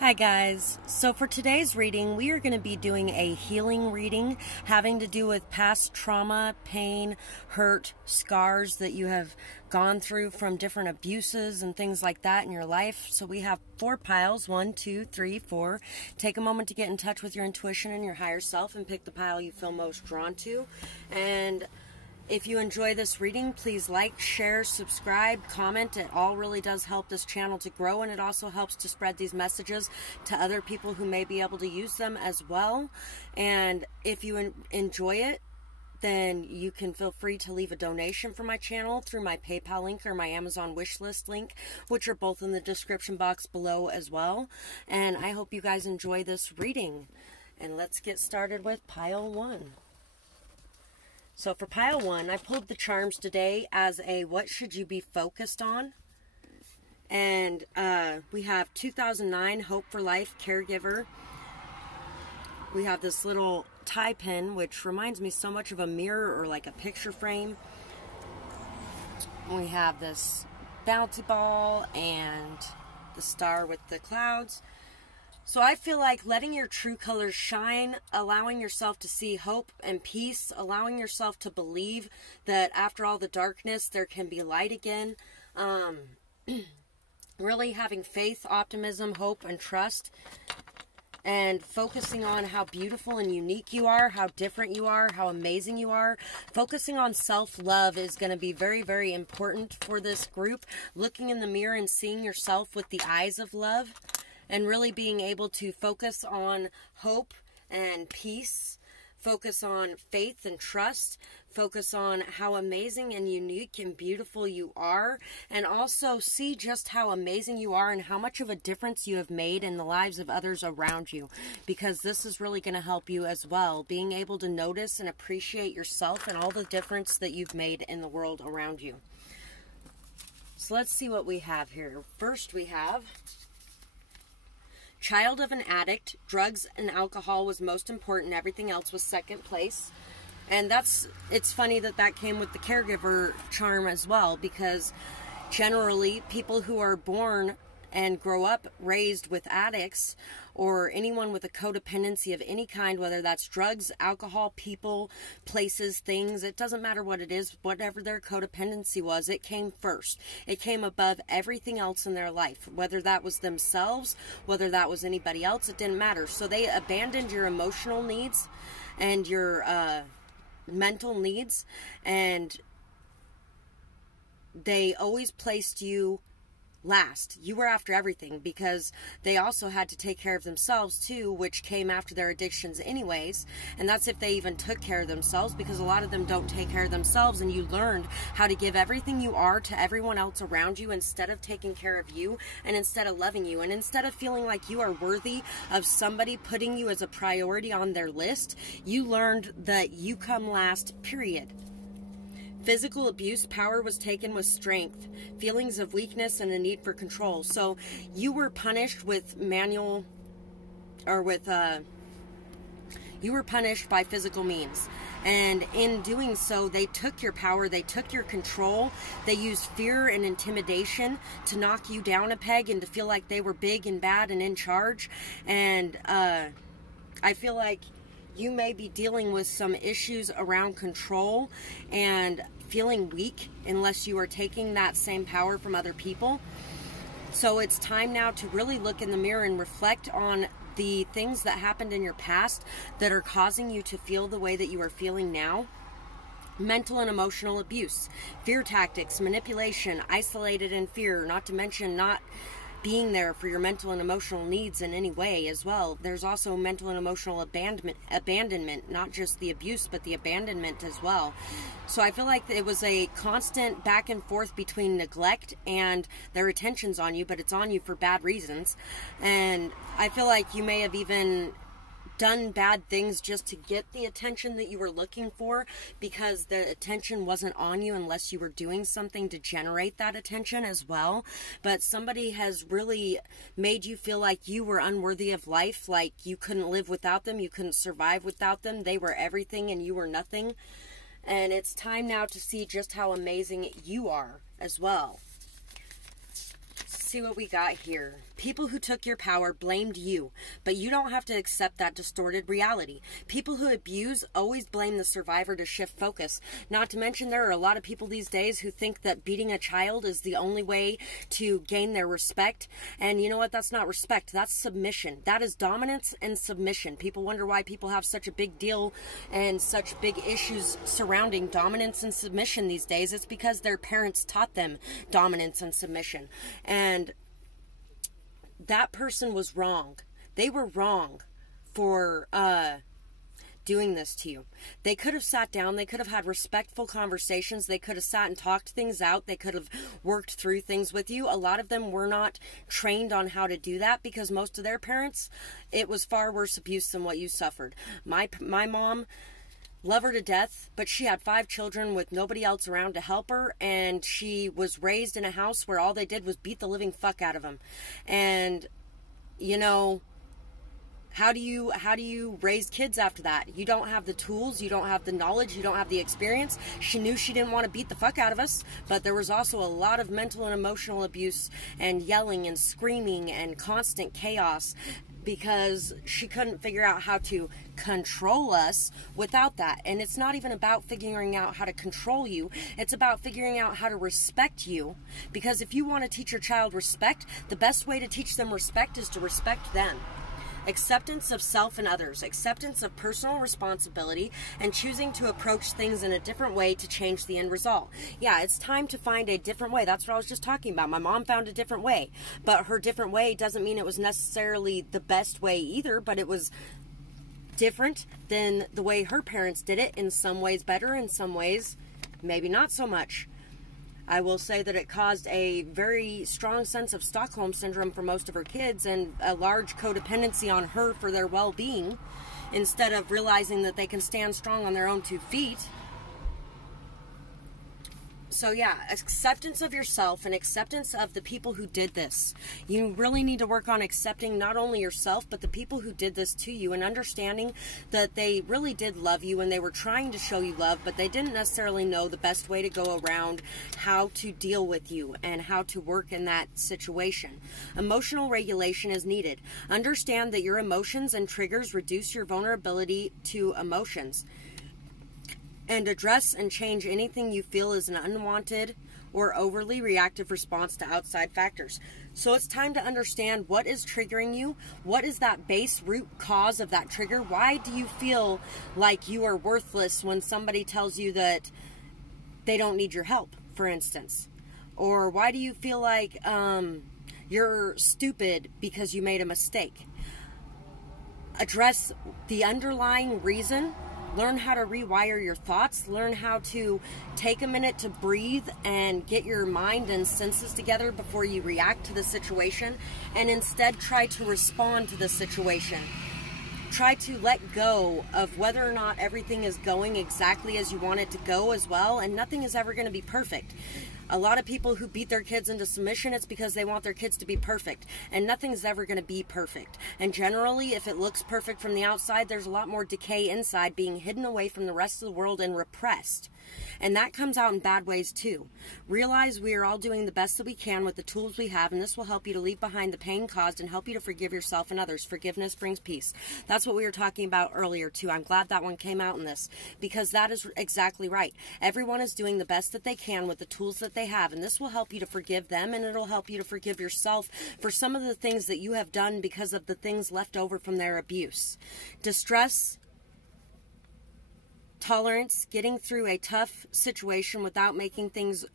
Hi guys, so for today's reading we are going to be doing a healing reading having to do with past trauma, pain, hurt, scars that you have gone through from different abuses and things like that in your life. So we have 4 piles, 1, 2, 3, 4. Take a moment to get in touch with your intuition and your higher self and pick the pile you feel most drawn to. And if you enjoy this reading, please like, share, subscribe, comment. It all really does help this channel to grow, and it also helps to spread these messages to other people who may be able to use them as well. And if you enjoy it, then you can feel free to leave a donation for my channel through my PayPal link or my Amazon wishlist link, which are both in the description box below as well. And I hope you guys enjoy this reading. And let's get started with pile 1. So for pile 1, I pulled the charms today as a what should you be focused on? And we have 2009, Hope for Life, Caregiver. We have this little tie pin, which reminds me so much of a mirror or like a picture frame. We have this bouncy ball and the star with the clouds. So I feel like letting your true colors shine, allowing yourself to see hope and peace, allowing yourself to believe that after all the darkness, there can be light again. Really having faith, optimism, hope, and trust. And focusing on how beautiful and unique you are, how different you are, how amazing you are. Focusing on self-love is going to be very, very important for this group. Looking in the mirror and seeing yourself with the eyes of love. And really being able to focus on hope and peace, focus on faith and trust, focus on how amazing and unique and beautiful you are, and also see just how amazing you are and how much of a difference you have made in the lives of others around you, because this is really going to help you as well, being able to notice and appreciate yourself and all the difference that you've made in the world around you. So let's see what we have here. First we have child of an addict, drugs and alcohol was most important, everything else was second place. And it's funny that that came with the caregiver charm as well, because generally people who are born and grow up raised with addicts or anyone with a codependency of any kind, whether that's drugs, alcohol, people, places, things, it doesn't matter what it is, whatever their codependency was, it came first. It came above everything else in their life, whether that was themselves, whether that was anybody else, it didn't matter. So they abandoned your emotional needs and your mental needs, and they always placed you last. You were after everything, because they also had to take care of themselves too, which came after their addictions anyways. And that's if they even took care of themselves, because a lot of them don't take care of themselves, and you learned how to give everything you are to everyone else around you instead of taking care of you, and instead of loving you, and instead of feeling like you are worthy of somebody putting you as a priority on their list. You learned that you come last, period. Physical abuse, power was taken with strength, feelings of weakness, and a need for control. So you were punished with you were punished by physical means. And in doing so, they took your power, they took your control, they used fear and intimidation to knock you down a peg and to feel like they were big and bad and in charge. And I feel like you may be dealing with some issues around control and feeling weak unless you are taking that same power from other people. So it's time now to really look in the mirror and reflect on the things that happened in your past that are causing you to feel the way that you are feeling now. Mental and emotional abuse, fear tactics, manipulation, isolated in fear, not to mention not being there for your mental and emotional needs in any way as well. There's also mental and emotional abandonment, not just the abuse, but the abandonment as well. So I feel like it was a constant back and forth between neglect and their attentions on you, but it's on you for bad reasons. And I feel like you may have even done bad things just to get the attention that you were looking for, because the attention wasn't on you unless you were doing something to generate that attention as well. But somebody has really made you feel like you were unworthy of life, like you couldn't live without them, you couldn't survive without them, they were everything and you were nothing. And it's time now to see just how amazing you are as well. See what we got here. People who took your power blamed you, but you don't have to accept that distorted reality. People who abuse always blame the survivor to shift focus. Not to mention, there are a lot of people these days who think that beating a child is the only way to gain their respect. And you know what? That's not respect. That's submission. That is dominance and submission. People wonder why people have such a big deal and such big issues surrounding dominance and submission these days. It's because their parents taught them dominance and submission. And that person was wrong. They were wrong for doing this to you. They could have sat down. They could have had respectful conversations. They could have sat and talked things out. They could have worked through things with you. A lot of them were not trained on how to do that because most of their parents, it was far worse abuse than what you suffered. My mom, love her to death, but she had 5 children with nobody else around to help her, and she was raised in a house where all they did was beat the living fuck out of them. And you know, how do you raise kids after that? You don't have the tools, you don't have the knowledge, you don't have the experience. She knew she didn't want to beat the fuck out of us, but there was also a lot of mental and emotional abuse and yelling and screaming and constant chaos, because she couldn't figure out how to control us without that. And it's not even about figuring out how to control you. It's about figuring out how to respect you. Because if you want to teach your child respect, the best way to teach them respect is to respect them. Acceptance of self and others, acceptance of personal responsibility, and choosing to approach things in a different way to change the end result. Yeah, it's time to find a different way. That's what I was just talking about. My mom found a different way, but her different way doesn't mean it was necessarily the best way either, but it was different than the way her parents did it. In some ways better, in some ways maybe not so much. I will say that it caused a very strong sense of Stockholm syndrome for most of her kids and a large codependency on her for their well-being, instead of realizing that they can stand strong on their own 2 feet. So yeah, acceptance of yourself and acceptance of the people who did this. You really need to work on accepting not only yourself, but the people who did this to you, and understanding that they really did love you and they were trying to show you love, but they didn't necessarily know the best way to go around how to deal with you and how to work in that situation. Emotional regulation is needed. Understand that your emotions and triggers reduce your vulnerability to emotions. And address and change anything you feel is an unwanted or overly reactive response to outside factors. So it's time to understand what is triggering you. What is that base root cause of that trigger? Why do you feel like you are worthless when somebody tells you that they don't need your help, for instance? Or why do you feel like you're stupid because you made a mistake? Address the underlying reason. Learn how to rewire your thoughts. Learn how to take a minute to breathe and get your mind and senses together before you react to the situation, and instead try to respond to the situation. Try to let go of whether or not everything is going exactly as you want it to go as well, and nothing is ever going to be perfect. A lot of people who beat their kids into submission, it's because they want their kids to be perfect. And nothing's ever going to be perfect. And generally, if it looks perfect from the outside, there's a lot more decay inside, being hidden away from the rest of the world and repressed. And that comes out in bad ways too. Realize we are all doing the best that we can with the tools we have, and this will help you to leave behind the pain caused and help you to forgive yourself and others. Forgiveness brings peace. That's what we were talking about earlier too. I'm glad that one came out in this, because that is exactly right. Everyone is doing the best that they can with the tools that they have, and this will help you to forgive them, and it'll help you to forgive yourself for some of the things that you have done because of the things left over from their abuse. Distress, tolerance, getting through a tough situation without making things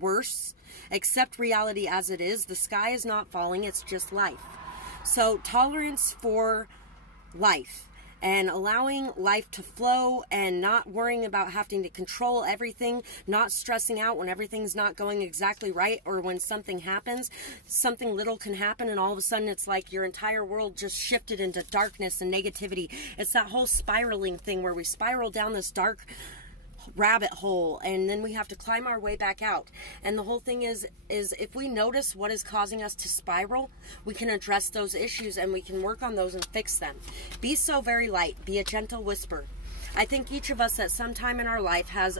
worse. Accept reality as it is. The sky is not falling, it's just life. So tolerance for life, and allowing life to flow, and not worrying about having to control everything, not stressing out when everything's not going exactly right, or when something happens. Something little can happen and all of a sudden it's like your entire world just shifted into darkness and negativity. It's that whole spiraling thing where we spiral down this dark rabbit hole, and then we have to climb our way back out. And the whole thing is if we notice what is causing us to spiral, we can address those issues and we can work on those and fix them. Be so very light. Be a gentle whisper. I think each of us at some time in our life has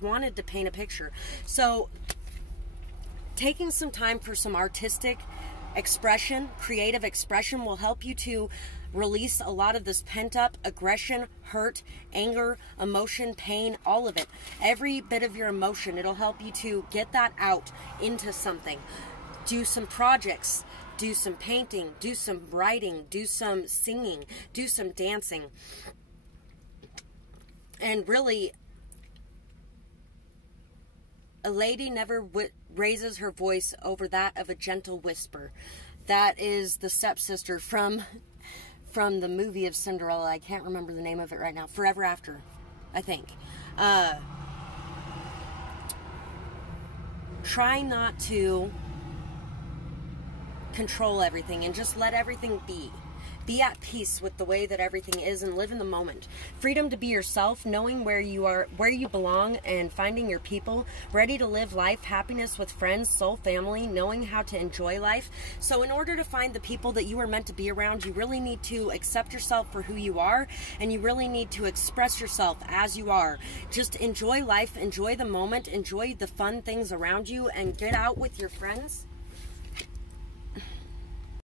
wanted to paint a picture. So taking some time for some artistic expression, creative expression will help you to release a lot of this pent-up aggression, hurt, anger, emotion, pain, all of it. Every bit of your emotion, it'll help you to get that out into something. Do some projects, do some painting, do some writing, do some singing, do some dancing. And really, a lady never raises her voice over that of a gentle whisper. That is the stepsister from the movie of Cinderella. I can't remember the name of it right now. Forever After, I think. Try not to control everything and just let everything be. Be at peace with the way that everything is and live in the moment. Freedom to be yourself, knowing where you are, where you belong, and finding your people. Ready to live life, happiness with friends, soul family, knowing how to enjoy life. So in order to find the people that you are meant to be around, you really need to accept yourself for who you are, and you really need to express yourself as you are. Just enjoy life, enjoy the moment, enjoy the fun things around you, and get out with your friends